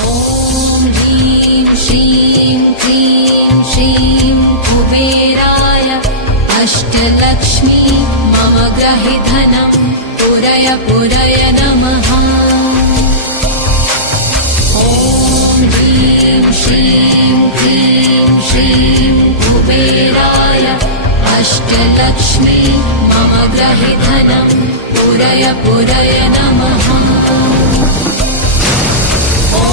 ॐ ह्रीं श्रीं क्लीं श्रीं कुबेराय अष्टलक्ष्मी मम गृहे धनं पुरय पुरय नमः। ॐ ह्रीं श्रीं क्लीं श्रीं कुबेराय अष्टलक्ष्मी मम गृहे धनं पुरय पुरय नमः। ॐ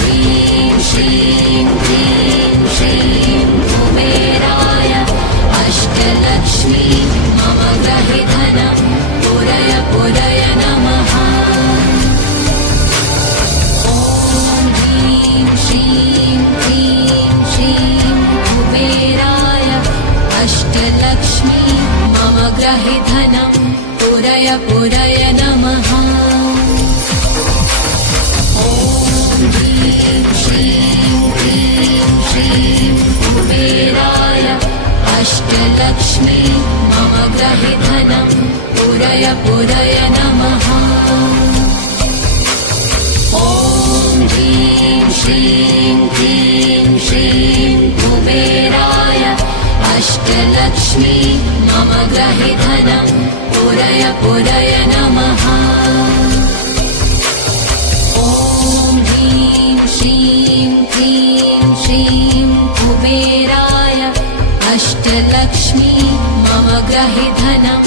ह्रीं श्रीं क्लीं श्रीं कुबेराय अष्टलक्ष्मी मम गृहे धनं पुरय पुरय नमः। ॐ ह्रीं श्रीं क्लीं श्रीं कुबेराय अष्टलक्ष्मी मम गृहे धनं पुरय पुरय नमः। ॐ ह्रीं श्रीं क्लीं श्रीं कुबेराय अष्टलक्ष्मी मम गृहे धनं पुरय पुरय नमः। ॐ ह्रीं श्रीं क्लीं श्रीं कुबेराय अष्टलक्ष्मी मम गृहे धनं पुरय पुरय नमः। ॐ ह्रीं श्रीं क्लीं श्रीं कुबेराय अष्टलक्ष्मी मम गृहे धनं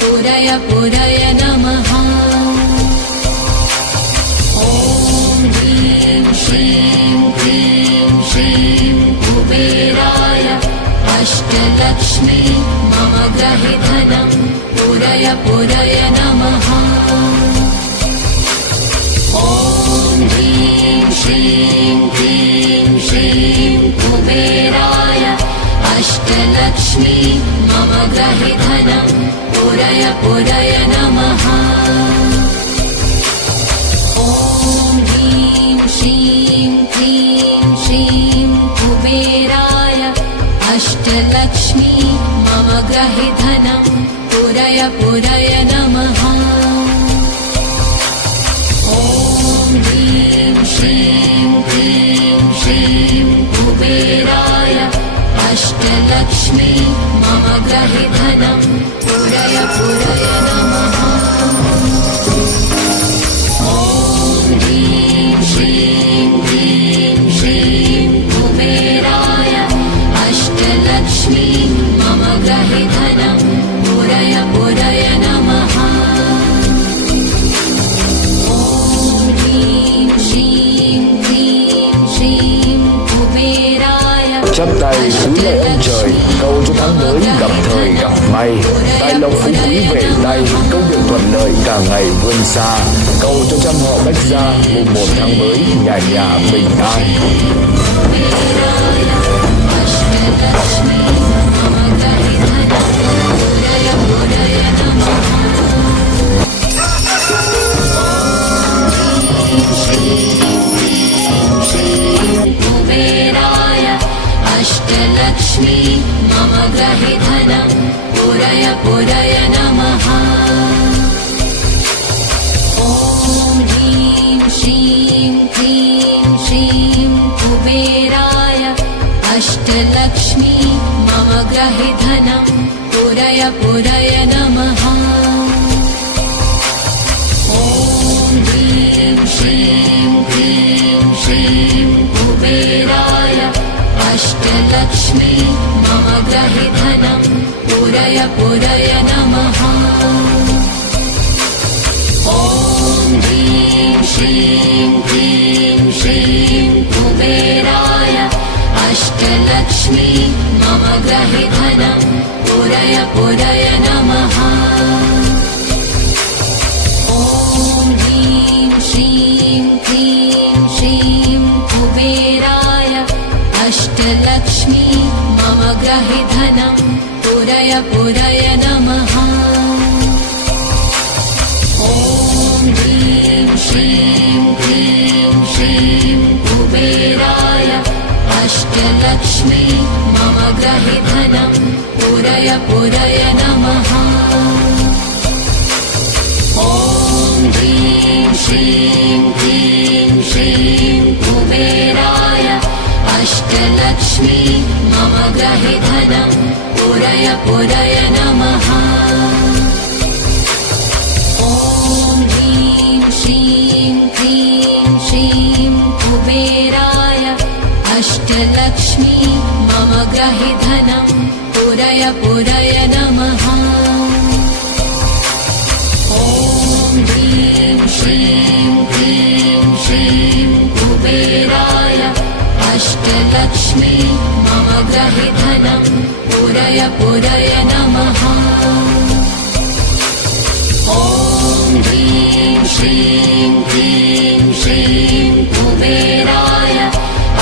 पुरय पुरय नमः। ॐ ह्रीं श्रीं क्लीं श्रीं कुबेराय अष्टलक्ष्मी मम गृहे धनं पुरय पुरय नमः। ॐ ह्रीं श्रीं क्लीं श्रीं कुबेराय अष्टलक्ष्मी मम गृहे धनं पुरय पुरय नमः। ॐ ह्रीं श्रीं क्लीं श्रीं कुबेराय अष्टलक्ष्मी मम गृहे धनं पुरय पुरय नमः। ॐ ह्रीं श्रीं क्लीं श्रीं कुबेराय अष्टलक्ष्मी मम गृहे धनं पुरय पुरय नमः। ॐ ह्रीं श्रीं क्लीं श्रीं कुबेराय अष्टलक्ष्मी मम गृहे धनं पुरय पुरय नमः। ॐ ह्रीं श्रीं क्लीं श्रीं कुबेराय chắp tay cúi lạy ông trời, cầu cho tháng mới gặp thời gặp may, tài lộc phú quý về tay, công việc thuận lợi cả ngày vươn xa, cầu cho trăm họ Bách Gia mùng 1 tháng mới nhà nhà bình an. Ashtalakshmi मम गृहे धनं पुरय पुरय नमः। ॐ ह्रीं श्रीं क्लीं श्रीं कुबेराय अष्टलक्ष्मी मम गृहे धनं पुरय पुरय नमः। ॐ ह्रीं श्रीं क्लीं श्रीं कुबेराय अष्टलक्ष्मी मम गृहे धनं पुरय पुरय नमः। ॐ ह्रीं श्रीं क्लीं श्रीं कुबेराय अष्टलक्ष्मी मम गृहे धनं पुरय पुरय नमः। ॐ ह्रीं श्रीं क्लीं श्रीं कुबेराय अष्टलक्ष्मी मम गृहे धनं पुरय पुरय नमः। ॐ ह्रीं श्रीं क्लीं श्रीं कुबेराय अष्टलक्ष्मी मम गृहे धनं पुरय पुरय नमः। ॐ ह्रीं श्रीं क्लीं श्रीं अष्टलक्ष्मी मम गृहे धनं पुरय पुरय नमः। ॐ ह्रीं श्रीं क्लीं श्रीं कुबेराय अष्टलक्ष्मी मम गृहे धनं पुरय पुरय नमः। ॐ ह्रीं श्रीं क्लीं श्रीं कुबेराय अष्टलक्ष्मी मम गृहे धनं पुरय पुरय नमः। ॐ ह्रीं श्रीं क्लीं श्रीं कुबेराय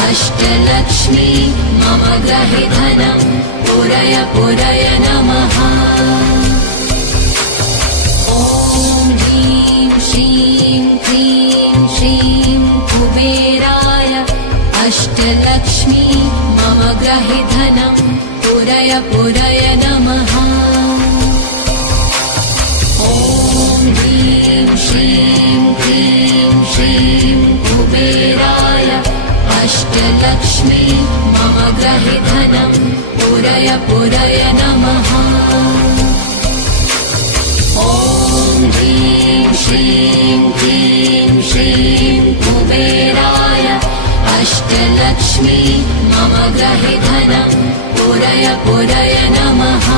अष्टलक्ष्मी मम गृहे धनं पुरय पुरय नमः। ॐ ह्रीं श्रीं क्लीं श्रीं कुबेराय अष्टलक्ष्मी मम गृहे धनं पुरय पुरय नमः। ॐ ह्रीं श्रीं क्लीं श्रीं कुबेराय अष्टलक्ष्मी मम गृहे धनं पुरय पुरय नमः। ॐ ह्रीं श्रीं क्लीं श्रीं कुबेराय अष्टलक्ष्मी मम गृहे धनं पुरय पुरय नमः।